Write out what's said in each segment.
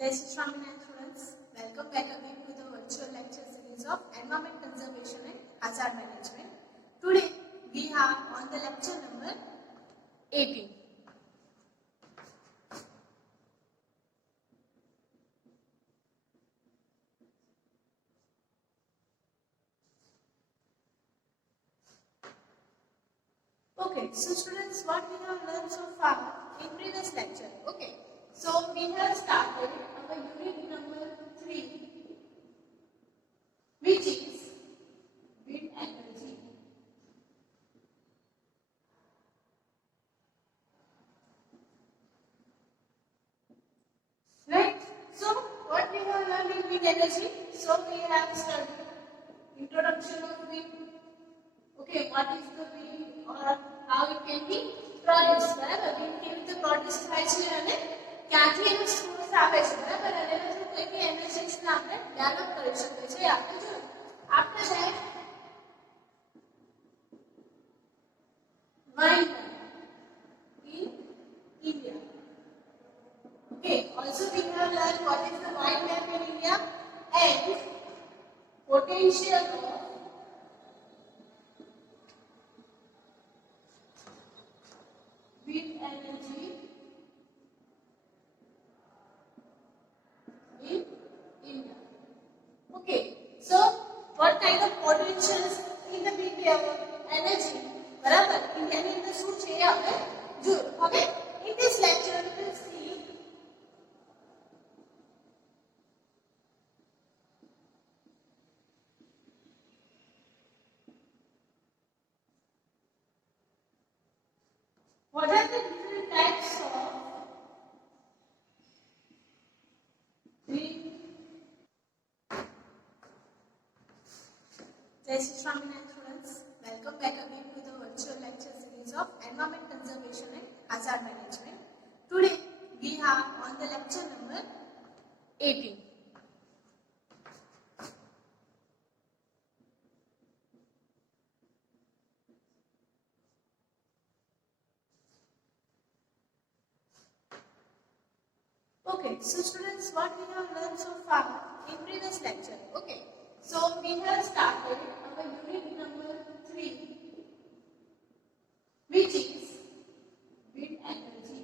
Jai Shri Swaminarayan students, welcome back again to the virtual lecture series of Environment Conservation and Hazard Management. Today we are on the lecture number 18. Okay, so students, what we have learned so far in previous lecture. Okay, so we have started our unit number 3, which is wind energy. Right? So what we have learned in wind energy? So we have studied introduction of wind. Okay, what is the wind or how it can be produced? બરાબર, wind કેવી રીતે પ્રોડ્યુસ થાય છે અને ક્યાંથી એનો સોર્સ આવે છે, બરાબર, અને એના થ્રુ કોઈ બી એનર્જીસને આપણે ડેવલપ કરી શકીએ છીએ. આપણે જો આપણે જાય wind in India. Okay, also we have learned what is the wind map in India and potential of wind energy in India. Okay, so what kind of potentials in the wind energy, બરાબર, ઇન્ડિયાની અંદર શું છે આપણે જોયું. હવે in this lecture we will see what are the different types of wind. Jai Shri Swaminarayan students, welcome back again to the virtual lecture series of Environment Conservation and Hazard Management. Today we are on the lecture number 18. Okay, so students, what we have learned so far in previous lecture. Okay, so we have started our unit number 3, which is wind energy.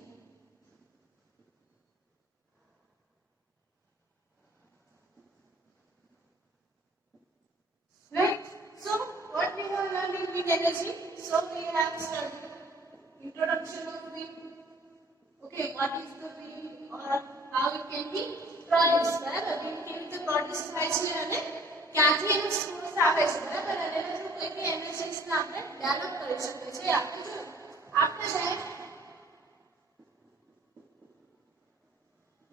Right? So what we have learned in wind energy? So we have studied introduction of wind. Okay, what is the wind or how it can be produced, બરાબર, wind કેવી રીતે પ્રોડ્યુસ થાય છે અને ક્યાંથી એનો સોર્સ આવે છે, બરાબર, અને એના થ્રુ કોઈ બી એનર્જીસને આપણે ડેવલપ કરી શકીએ છીએ. આપણે જો આપણે જાય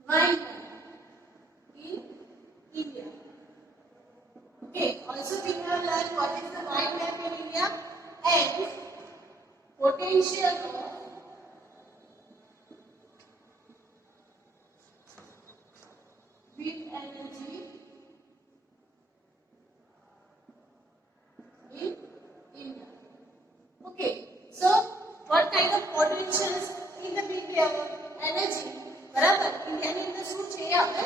wind in India. Okay, also we have learned what is the wind map in India and potential of wind energy in India. Okay, so what kind of potentials in the wind energy, બરાબર, ઇન્ડિયાની અંદર શું છે આપણે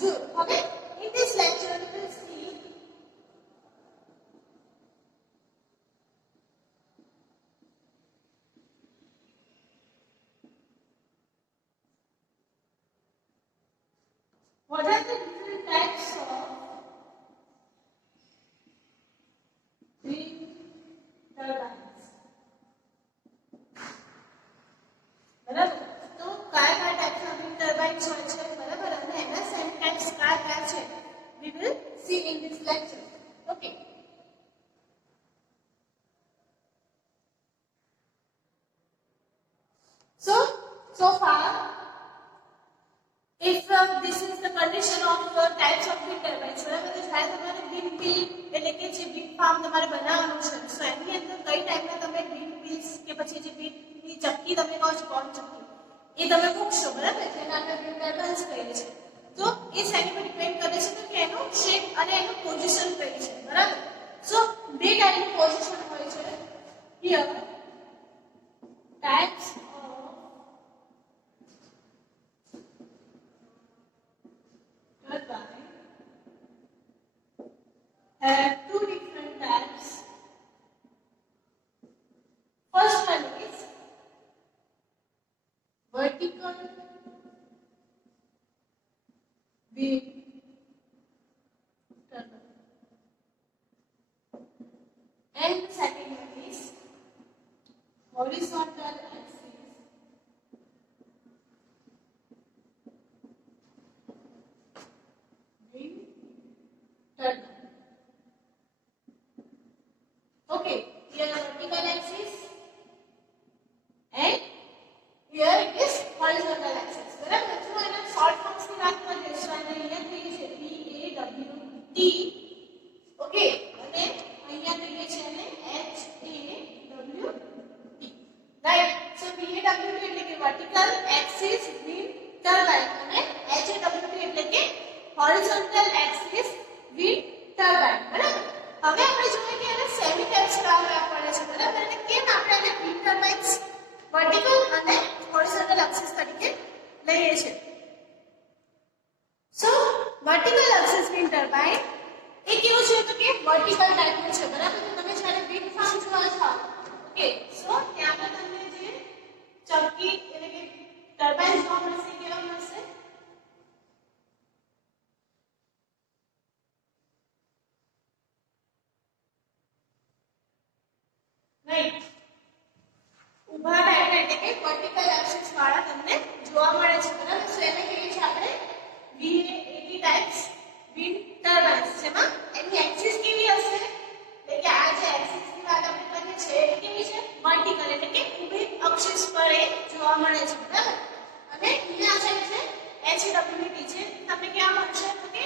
જોયું. હવે in this lecture we will see what are the different types of wind turbines. બરાબર, તો કયા કયા ટાઈપના wind turbines હોય છે, બરાબર, અને એના સેમ ટાઈપ્સ કયા કયા છે we will see in this lecture. Okay, so far if this is the condition of types of wind turbines, બરાબર, તો જ્યારે તમારે wind mill એટલે કે જે wind farm તમારે બનાવવાનું છે, તો એની અંદર કઈ ટાઈપના તમે wind mills કે પછી જે wind ની ચક્કી તમે કહો છો, પવન ચક્કી, એ તમે મૂકશો, બરાબર, જેને આપણે wind turbines કહીએ છીએ. તો એ શેની પર ડિપેન્ડ કરે છે, તો કે એનો શેપ અને એનું પોઝિશન કઈ છે, બરાબર. સો બે ટાઈપનું પોઝિશન હોય છે. Here types of horizontal axis wind turbine. Okay, here vertical axis and here it is horizontal axis. બરાબર જો એના શોર્ટ ફોર્મ્સ ની વાત કરીએ તો એને અહીંયા કહીએ છે PAWT. ઓકે, અને અહીંયા કહીએ છે એને HAWT. રાઈટ. સો PAWT એટલે કે વર્ટિકલ એક્સિસ વિન્ડ ટર્બાઇન અને HAWT એટલે કે હોરિઝોન્ટલ એક્સિસ વિન્ડ ટર્બાઇન. બરાબર. હવે આપણે જોઈએ કે એને સેમી ટાઇપ્સ કરાવવા પડે છે. બરાબર. એટલે કેમ આપણે એને વિન્ડ ટર્બાઇન્સ વર્ટિકલ અને હોરિઝોન્ટલ એક્સિસ તરીકે લઈએ છે. સો વર્ટિકલ એક્સિસ વિન્ડ ટર્બાઇન એ કેવું છે તો કે વર્ટિકલ ટાઇપનું છે. બરાબર. તો તમે જ્યારે વિન્ડ ફાર્મ જોવા જાઓ, ઓકે, સો ત્યાં પર તમને જે ચક્કી એટલે કે ટર્બાઇન જોવા મળશે કેવા મળશે? રાઈટ. ઊભા ટાઈપના એટલે કે વર્ટિકલ એક્સિસ વાળા તમને જોવા મળે છે. બરાબર. સો એને કહીએ છીએ આપણે VAT ટાઇપ્સ વિન્ડ ટર્બાઇન્સ. જેમાં એની એક્સિસ કેવી હશે એટલે કે આ જે એક્સિસ ની વાત આપણે કરીએ છીએ એ કેવી છે? વર્ટિકલ એટલે કે ઊભી અક્ષિસ પર એ જોવા મળે છે. બરાબર. અને અહીંયા સાઈડ છે HWT છે તમને કેવા મળશે તો કે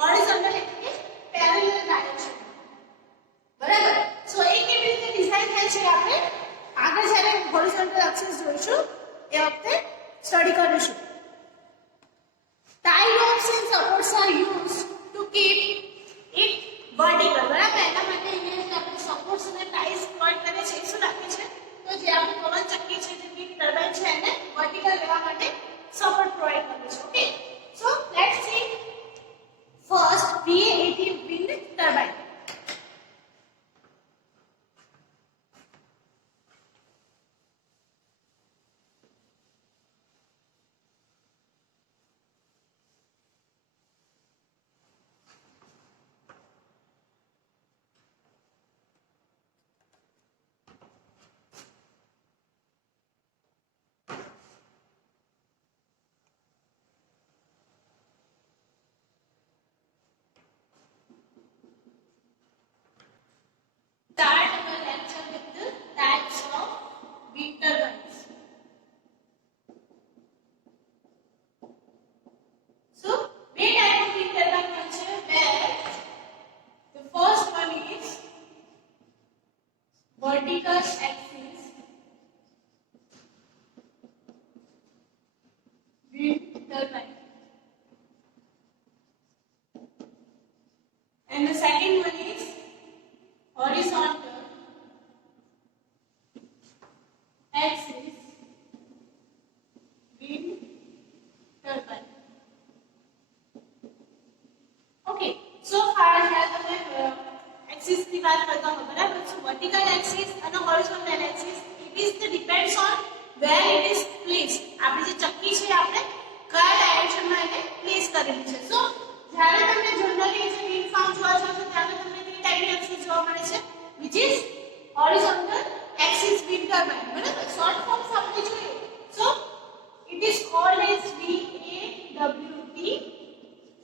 હોરિઝોન્ટલ એટલે કે પેરેલલ ડાયરેક્શન. બરાબર. સો એ કેવી રીતે ડિઝાઇન થાય છે આપણે આગળ જ્યારે હોરિઝોન્ટલ એક્સિસ જોઈશું એ વખતે સ્ટડી કરીશું. Tie ropes and supports are used to keep it vertical. બરાબર. એના માટે અહીંયા જે આપણે સપોર્ટ્સ અને ટાઈસ પ્રોવાઇડ કરીએ છીએ શું રાખે છે તો જે આપણે પવન ચક્કી છે જે વિન્ડ ટર્બાઇન છે એને વર્ટિકલ લેવા માટે સપોર્ટ પ્રોવાઇડ કરીએ છીએ. Okay, so let's see first VAT wind turbine. Start our lecture with the types of wind turbines. So, બે type of wind turbine હોય છે. where the first one is vertical axis wind turbine and the second one is horizontal axis wind turbine. Okay, so far here તમે axis ની વાત કરતા હો. બરાબર. so vertical axis અને horizontal axis it is the depends on where it is placed. આપણી જે ચક્કી છે આપણે કયા ડાયરેક્શન માં એને પ્લેસ કરેલી છે. so જ્યારે તમે જનરલી જે વિન્ડ ફાર્મ જોવા જાવ છો ત્યારે તમને કઈ ટાઈપની એક્સિસ જોવા મળે છે which is horizontal axis wind turbine. બરાબર. શોર્ટ ફોર્મ્સ આપણે જોઈએ so it is called as VAWT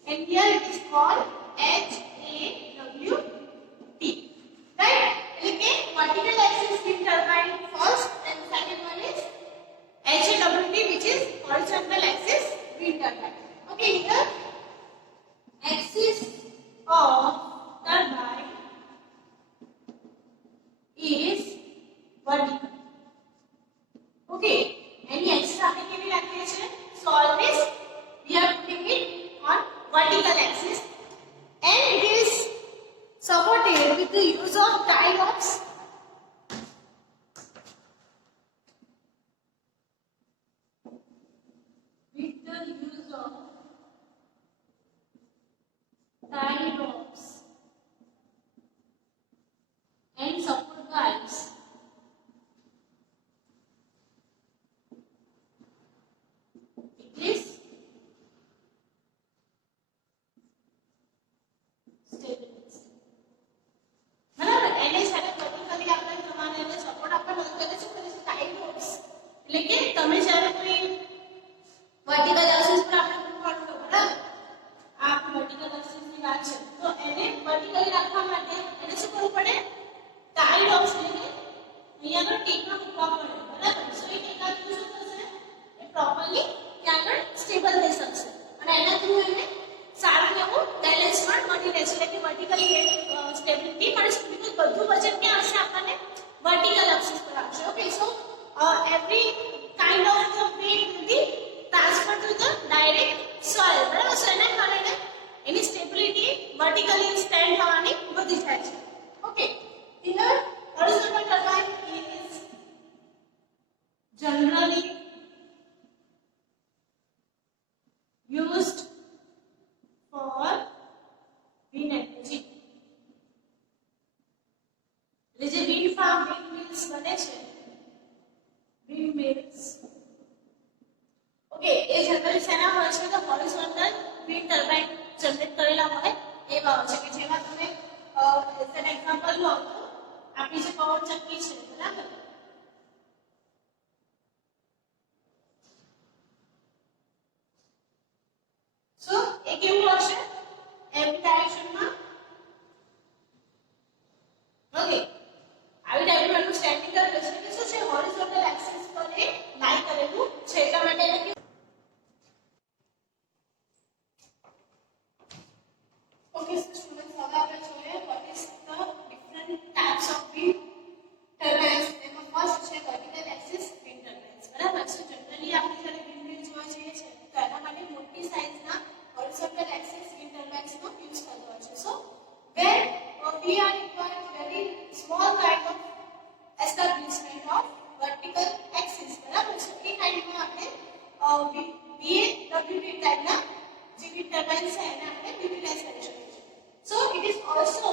and here it is called HAWT. Right. એટલે કે vertical axis wind turbine first and second one is HAWT which is horizontal axis wind turbine. Okay, here axis of turbine is vertical. Okay, any axis આપણે કેવી રાખીએ છીએ so always we are putting it on vertical axis and it is supported with the use of tie ropes and support guides એની આગળ ટેકા મૂકવા પડે બરાબર સો એ ટેકા થ્રુ શું થશે એ પ્રોપરલી ત્યાં આગળ સ્ટેબલ થઈ શકશે અને એના થ્રુ એને સારું એવું બેલેન્સ પણ મળી રહે છે એટલે કે વર્ટિકલી સ્ટેબિલિટી મળી શકે બીકોઝ બધું વજન ક્યાં હશે આપણને વર્ટિકલ એક્સિસ પર આવશે okay so every kind of the weight will be transferred to the direct soil બરાબર સો એના કારણે એની સ્ટેબિલિટી વર્ટિકલી સ્ટેન્ડ થવાની વધી જાય છે okay here horizontal turbine is generally used for wind energy એટલે જે wind farm wind mills બને છે windmills ઓકે એ જનરલી શેના હોય છે તો હોરિઝોન્ટલ wind turbine જનરેટ કરેલા હોય એવા હોય છે કે જેમાં તમે એઝ એન એક્ઝામ્પલ લો તો આપણી જે પવન ચક્કી છે બરાબર સો એ કેવું હશે એવી ડાયરેક્શનમાં ઓકે આવી ટાઈપનું એનું સ્ટેન્ડિંગ કરેલું છે કે શું છે હોરિઝોન્ટલ એક્સિસ પર એ લાઈ કરેલું છે એટલા માટે એને ઓકે સ્ટુડન્ટ્સ હવે આપણે જોઈએ what is the different types of wind turbines એમાં ફર્સ્ટ છે વર્ટિકલ એક્સિસ wind turbines બરાબર સો જનરલી આપણે જ્યારે windmill જોવા જઈએ છે તો એના માટે મોટી સાઇઝના horizontal axis wind turbines નો યુઝ કરવો હોય છે સો where we are required very small kind of establishment of vertical axis બરાબર છે એ કાઇન્ડમાં આપણે VAWT ટાઈપના જે wind turbines છે એને આપણે યુટિલાઇઝ કરી શકીએ છીએ so it is also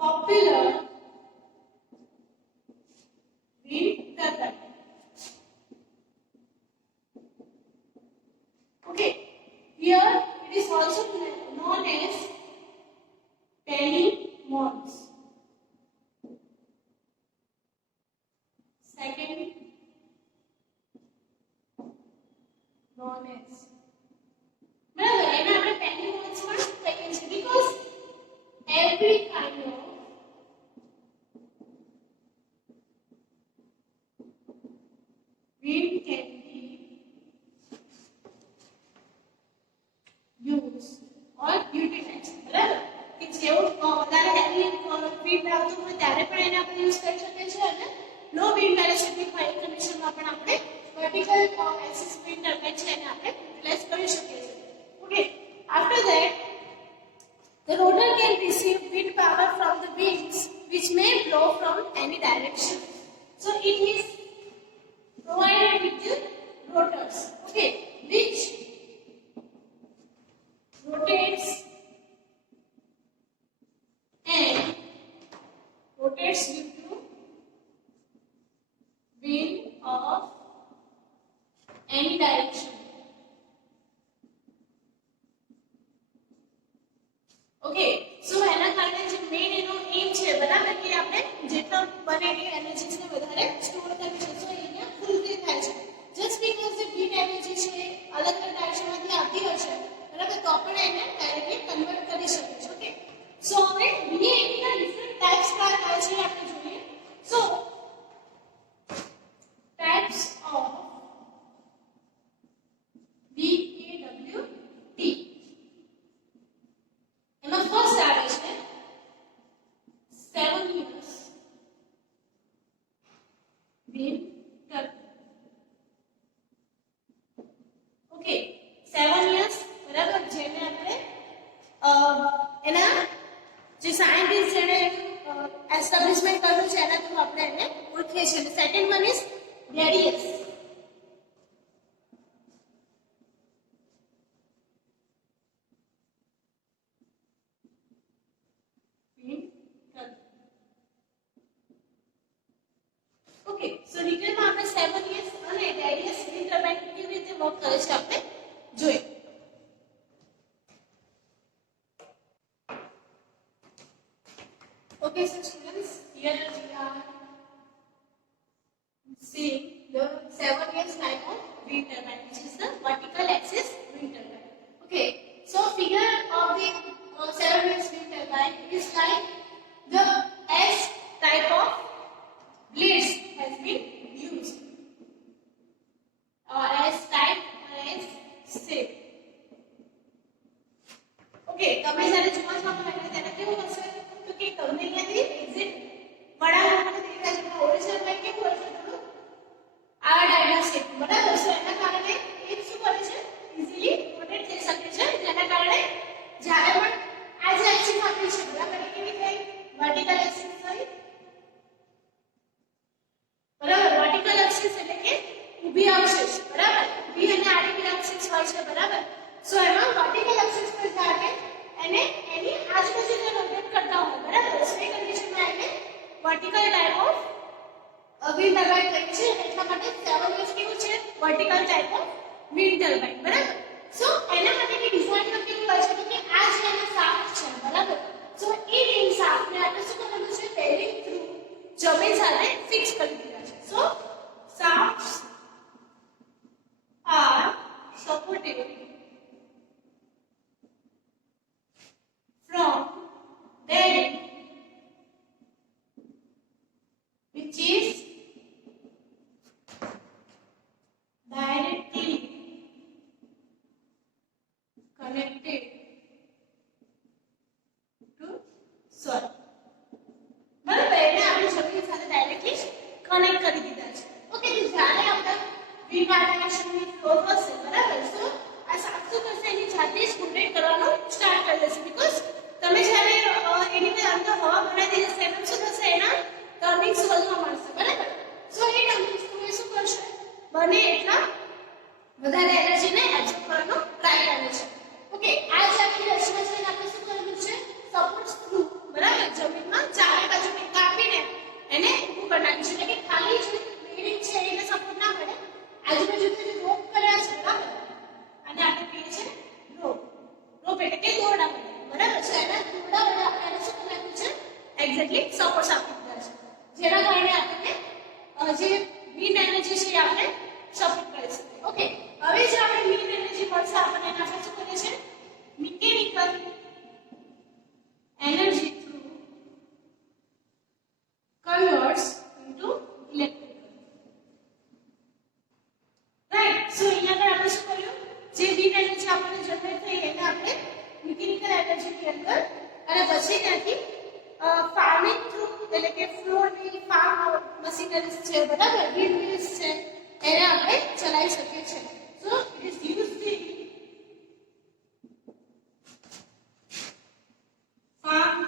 popular wind turbine okay here it is also known as penny mounds second known as બરાબર એને આપણે penny mounds પણ કહીએ છીએ because every kind of wind can be used or utilized બરાબર કે જેવું વધારે હેવી વિન્ડ આવતું હોય ત્યારે પણ એને આપણે યુઝ કરી શકીએ છીએ અને લો વિન્ડ વેલોસિટી હોય એ કન્ડિશનમાં પણ આપણે વર્ટિકલ એક્સિસ વિન્ડ ટર્બાઇન છે એને આપણે યુટિલાઇઝ કરી શકીએ છીએ okay after that the rotor can receive wind power from the winds which may blow from any direction so it is provided with the rotors okay which rotates and rotates due to wind of any direction okay so એના કારણે જે મેઇન એનો એમ છે બરાબર કે આપણે જેટલો બને એટલી એનર્જીસ ને વધારે સ્ટોર કરવી છે સો અહીંયા ફૂલફિલ થાય છે જસ્ટ બીકોઝ જે વીટ એનર્જી છે અલગ અલગ ડાયરેક્શનમાંથી આવતી હોય છે બરાબર તો આપણે એને ડાયરેક્ટલી કન્વર્ટ કરી શકીએ છીએ ઓકે સો હવે VAWT ના ડિફરન્ટ ટાઇપ્સ કયા કયા છે આપણે જોઈએ સો ટાઇપ્સ ઓફ VAWT એમાં ફર્સ્ટ આવે છે 7 years wind turbine ઓકે 7 years બરાબર જેને આપણે એના જે સાયન્ટિસ્ટ જેને એસ્ટાબ્લિશમેન્ટ કર્યું છે એના થ્રુ આપણે એને ઓળખીએ છીએ second one is radius okay so ડિટેલમાં આપણે 7 years અને રેડિયસ વિન્ડ ટર્બાઇન કેવી રીતે વર્ક કરે છે આપણે જોઈએ okay so students here we are seeing the 7 years type of wind turbine which is the vertical axis wind turbine okay so figure of the 7 years wind turbine is like the S type of blades has been used, or as type or as shape. Okay, તમે જ્યારે ચોમાસામાં લાગે ત્યારે કેવું હશે તો કે તમને અહીંયાથી એક્ઝેક્ટ વડાવાનું દેખાય છે, ઓરિજિનલ માં કેવું હોય છે થોડું આ ડાયના શેપ, બરાબર છે. એના કારણે એ શું કરે છે ઇઝીલી રોટેટ થઈ શકે છે, જેના કારણે જ્યારે પણ આ જે એક્સિસ આપી છે બરાબર એ કેવી થઈ વર્ટિકલ એક્સિસ થઈ, બરાબર. વર્ટિકલ એક્સિસ એટલે કે ઊભી અક્ષ, બરાબર. ઊભી અને આડી અક્ષ હોય છે, બરાબર. સો એમાં વર્ટિકલ એક્સિસ પર જ્યારે એને એની આજુબાજુને રોટેટ કરતા હોય, બરાબર. સો એ કન્ડિશનમાં એને vertical type of wind turbine કહે છે. એટલા માટે 7 ઇયર્સ કેવું છે vertical type of wind turbine, બરાબર. સો એના માટેની ડિઝાઇનમાં કેવું હોય છે કે આ જે એના શાફ્ટ છે, બરાબર. સો એ રિંગ શાફ્ટને આપણે શું કરવાનું છે બેરિંગ થ્રુ જમીન સાથે ફિક્સ કરી દીધા છે. સો shafts are supported from bearing which is directly connected to soil, બરાબર. એને આપણે જમીન સાથે ડાયરેક્ટલી કનેક્ટ કરી દીધા છે. ઓકે, તો જ્યારે આપણે વિન્ડ આર્ટિફિશિયલની ફ્લો થશે, બરાબર. સો આ શાફ્ટ શું કરશે એની જાતે જ રોટેટ કરવાનું સ્ટાર્ટ કરી દેશે, બીકોઝ તમે જ્યારે એની અંદર હવા ભરાઈ દેશે એમ શું થશે એના ટર્નિંગ્સ વધવા મળશે, બરાબર. સો એ ટર્નિંગ્સ તમે શું કરશે બને એટલા વધારે એનર્જીને એબ્સોર્બ કરવાનો ટ્રાય કરે છે. ઓકે, આ જે આપણી રચના છે એને આપણે શું કરવાનું છે સપોર્ટ થ્રુ, બરાબર. જમીનમાં ચારે બાજુ કાપીને એને ઊભું કરી નાખ્યું છે, એટલે કે ખાલી જે બેરિંગ છે એને સપોર્ટ ના મળે, આજુબાજુ જે રોપ કર્યા છે, બરાબર. અને આપણે કહીએ છીએ રોપ. રોપ એટલે કે દોરડા મળે, બરાબર છે. એના દોરડા વડે આપણે એને શું કરી નાખ્યું છે એક્ઝેક્ટલી સપોર્ટ આપી દીધા છે, જેના કારણે આપણને જે વિન્ડ એનર્જી છે એ આપણે સપોર્ટ કરી શકીએ. ઓકે, હવે જે આપણે વિન્ડ એનર્જી મળશે આપણને એને આપણે શું કરીએ છીએ mechanical energy through converts into electrical, right. સો અહીંયા આગળ આપણે શું કર્યું જે વિન્ડ એનર્જી આપણને જનરેટ થઈ એને આપણે મિકેનિકલ એનર્જીની અંદર અને પછી ત્યાંથી ફાર્મિંગ થ્રુ એટલે કે ફ્લોર મિલ ફાર્મ મશીનરીઝ છે, બરાબર. વિન્ડ મિલ્સ છે એને આપણે ચલાવી શકીએ છીએ. So it is used in farm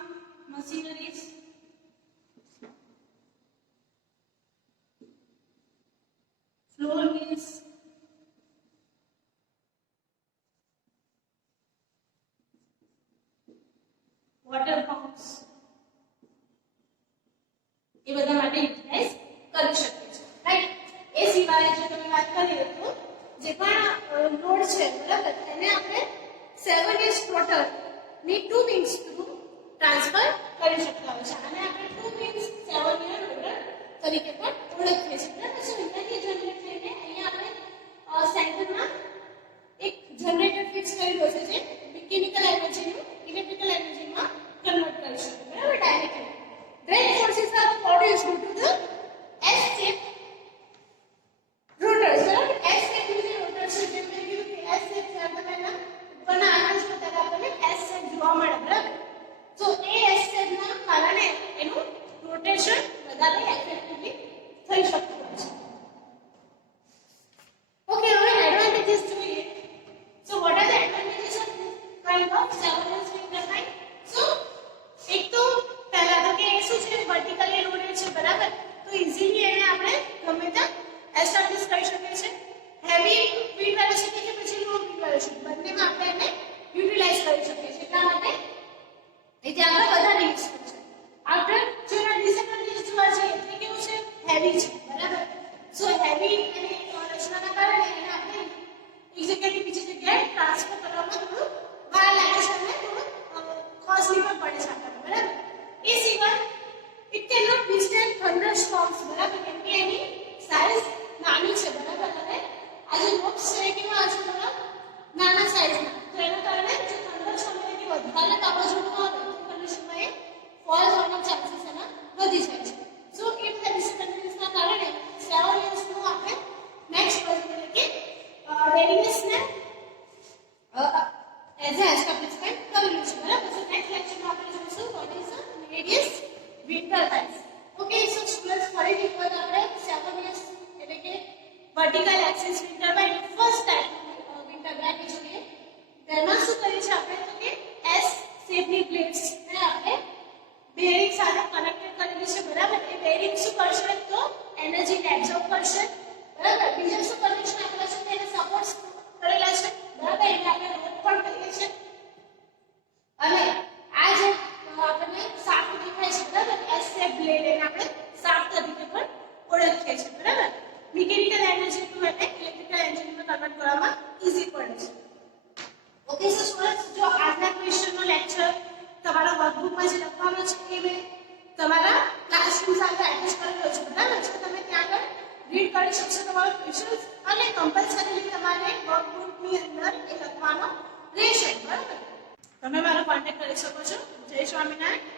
machineries, floor mills, water pumps, એ બધા માટે યુટિલાઇઝ કરી શકીએ છીએ, રાઈટ. એ સિવાય જો તમે વાત કરીએ તો જે પણ લોડ છે, બરાબર, એને આપણે 7 ઇંચ ફ્લોટર ની 2 વિંગ્સ થ્રુ ટ્રાન્સફર કરી શકતા હોય છે, અને આપણે 2 વિંગ્સ 7 ઇયર લોડર તરીકે પણ ઓળખીએ છીએ, બરાબર. સો અહીંયાથી જનરેટ થઈને અહીંયા આપણે સેન્ટરમાં એક જનરેટર ફિક્સ કરેલું છે જે મિકેનિકલ એનર્જીનું ઇલેક્ટ્રિકલ એનર્જીમાં કન્વર્ટ કરી શકે, બરાબર, directly. Drain forces are produced due to the S-shaped rotors, બરાબર. S-shaped જે રોટર છે જેમ મેં કીધું કે S-shaped છે, તમે એના ઉપરના આકાશ પર ત્યારે આપણને S-shaped જોવા મળે, બરાબર. તો એ S-shaped ના કારણે એનું રોટેશન વધારે એફેક્ટિવલી થઈ શકતું હોય છે. ઓકે, હવે એડવાન્ટેजेस જોઈએ. સો what are the advantages of this kind of 7-inch wind turbine? સો એક તો પહેલા તો કે એ શું છે વર્ટિકલી લોડેડ છે, બરાબર. તો ઇઝીલી એને આપણે ગમે ત્યાં એસ્ટાબ્લિશ કરી શકીએ છીએ. હેવી વિન્ડ વેલોસિટી કે પછી લો વિન્ડ વેલોસિટી બંનેમાં આપણે એને યુટિલાઇઝ કરી શકીએ છીએ, એટલા માટે એ ત્યાં આગળ વધારે યુઝફુલ છે. આફ્ટર જો એના ડિસએડવાન્ટેજ જોવા જઈએ તો કેવું છે હેવી છે, બરાબર. સો હેવી અને રચનાના કારણે એને આપણે એક જગ્યાએથી બીજી જગ્યાએ ટ્રાન્સફર કરવામાં થોડું વાર લાગે છે અને થોડું કોસ્ટલી પણ પડે છે આપણને, બરાબર. એ સિવાય ઇટ કેન નોટ વિથસ્ટેન્ડ થંડરસ્ટોર્મ્સ, બરાબર, કેમ કે એની સાઇઝ નાની છે, બરાબર. અને આ જે રોપ્સ છે એ કેવા છે થોડા નાના સાઇઝના, તો એના કારણે જો થંડરસ્ટોર્મ એટલે કે વધારે વાવાઝોડું આવે તો કન્ડિશનમાં એ ફોલ થવાના ચાન્સીસ એના વધી જાય છે. Vertical axis wind turbine first type wind turbine જોઈએ. તેમાં શું કર્યું છે આપણે તો કે એસ શેપની પ્લેટ્સ ને આપણે બેરિંગ સાથે કનેક્ટેડ કરેલી છે. બરાબર. એ બેરિંગ શું કરશે તો એનર્જીને એબ્સોર્બ કરશે. બરાબર. બીજા શું કનેક્શન આપેલા છે તેને સપોર્ટ કરેલા છે. બરાબર. એટલે આપણે રોડ પણ કરીએ છીએ. અને આ જે આપણને શાફ્ટ દેખાય છે બરાબર એસ શેપ બ્લેડ એને આપણે શાફ્ટ તરીકે પણ ઓળખીએ છીએ. બરાબર. મિકેનિકલ એનર્જી ટુ એને ઇલેક્ટ્રિકલ એનર્જીમાં કન્વર્ટ કરવામાં ઈઝી પડે છે. ઓકે સો સ્ટુડન્ટ્સ, જો આજના ક્વેશ્ચનનો લેક્ચર તમારા વર્કબુકમાં જે લખવાનો છે એ મેં તમારા ક્લાસરૂમ સાથે એટેચ કરેલો છે. બરાબર છે. તમે ત્યાં આગળ રીડ કરી શકશો તમારો ક્વેશ્ચન્સ અને કમ્પલસરીલી તમારે વર્કબુકની અંદર એ લખવાનો રહેશે. બરાબર. તમે મારો કોન્ટેક્ટ કરી શકો છો. જય સ્વામિનારાયણ.